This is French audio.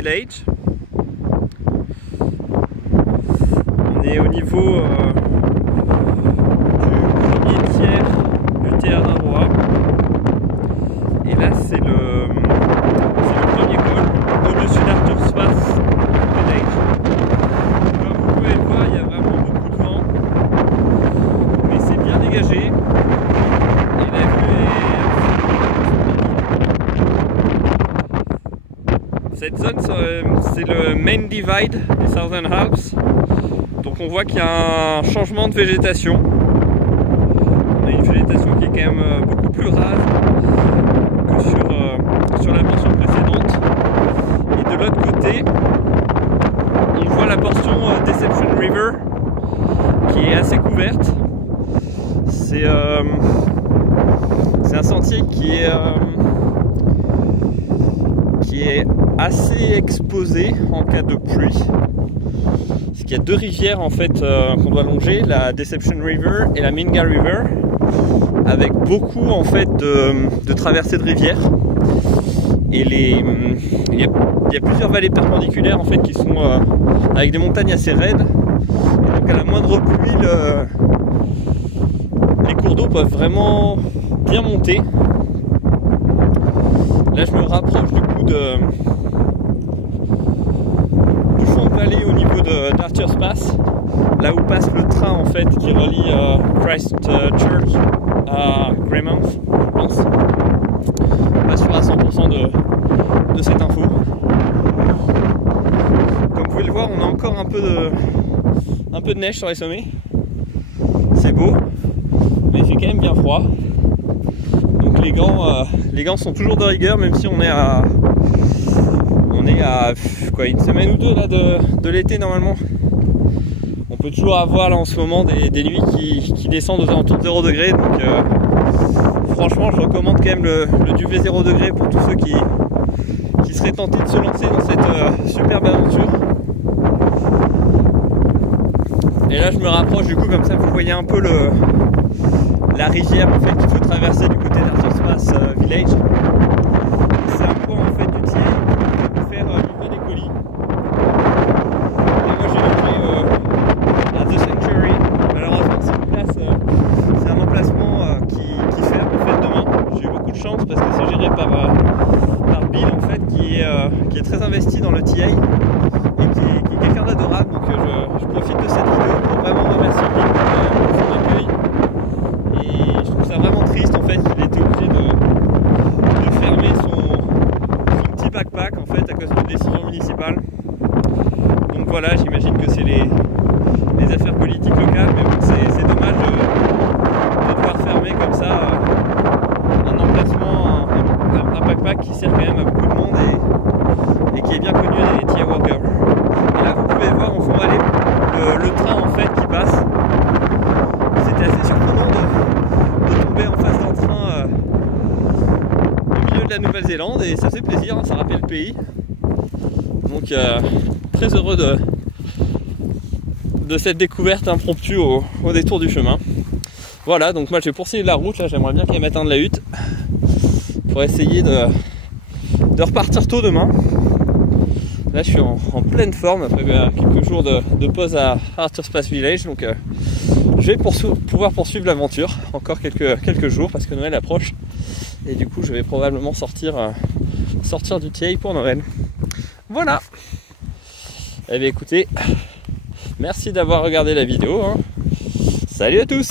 Village. On est au niveau du premier tiers du théâtre roi. Et là c'est le premier col au-dessus d'Arthur's Pass Village. Comme vous pouvez le voir, il y a vraiment beaucoup de vent, mais c'est bien dégagé. Et la vue est... Cette zone c'est le Main Divide des Southern Alps. Donc on voit qu'il y a un changement de végétation. On a une végétation qui est quand même beaucoup plus rase que sur la portion précédente. Et de l'autre côté, on voit la portion Deception River qui est assez couverte. C'est un sentier qui est assez exposé en cas de pluie. Parce qu'il y a deux rivières en fait qu'on doit longer, la Deception River et la Minga River, avec beaucoup en fait de traversées de rivières. Et il y a plusieurs vallées perpendiculaires en fait qui sont avec des montagnes assez raides. Et donc à la moindre pluie, les cours d'eau peuvent vraiment bien monter. Là je me rapproche du coup du fond de vallée au niveau d'Arthur's Pass, là où passe le train en fait qui relie Christchurch à Greymouth, je pense. Pas sûr à 100% de cette info. Comme vous pouvez le voir, on a encore un peu de neige sur les sommets. C'est beau, mais il fait quand même bien froid. Donc les gants sont toujours de rigueur, même si on est à quoi, une semaine ou deux là de l'été normalement. On peut toujours avoir là en ce moment des nuits qui descendent aux alentours de 0 degré. Donc franchement je recommande quand même le duvet 0 degré pour tous ceux qui seraient tentés de se lancer dans cette superbe aventure. Et là je me rapproche du coup, comme ça vous voyez un peu la rivière en fait qu'il faut traverser du côté d'Arthur's Pass Village. C'est un point en fait du tiers pour faire livrer des colis. Et moi j'ai livré à The Sanctuary. Malheureusement c'est un emplacement qui ferme en fait demain. J'ai eu beaucoup de chance parce que c'est géré par Bill en fait qui est très investi dans le TA et qui est quelqu'un d'adorable. Donc je profite de cette vidéo pour vraiment remercier Bill pour son accueil. Et je trouve ça vraiment triste en fait qu'il ait été obligé de fermer son petit backpack en fait à cause d'une décision municipale. Donc voilà, j'imagine que c'est les affaires politiques locales, mais bon, c'est dommage de devoir fermer comme ça un emplacement, un backpack qui sert quand même à beaucoup de monde et qui est bien connu des TA workers. Et là vous pouvez voir en fond vallée le train en fait qui passe. C'était assez surprenant de tomber en face d'un train au milieu de la Nouvelle-Zélande et ça fait plaisir, hein, ça rappelle le pays. Donc très heureux de cette découverte impromptue au détour du chemin. Voilà, donc moi je vais poursuivre la route, là j'aimerais bien qu'elle m'atteigne la hutte pour essayer de repartir tôt demain. Là je suis en pleine forme après quelques jours de pause à Arthur's Pass Village, donc je vais pouvoir poursuivre l'aventure encore quelques jours parce que Noël approche et du coup je vais probablement sortir du TA pour Noël. Voilà. Eh bien écoutez, merci d'avoir regardé la vidéo, hein. Salut à tous.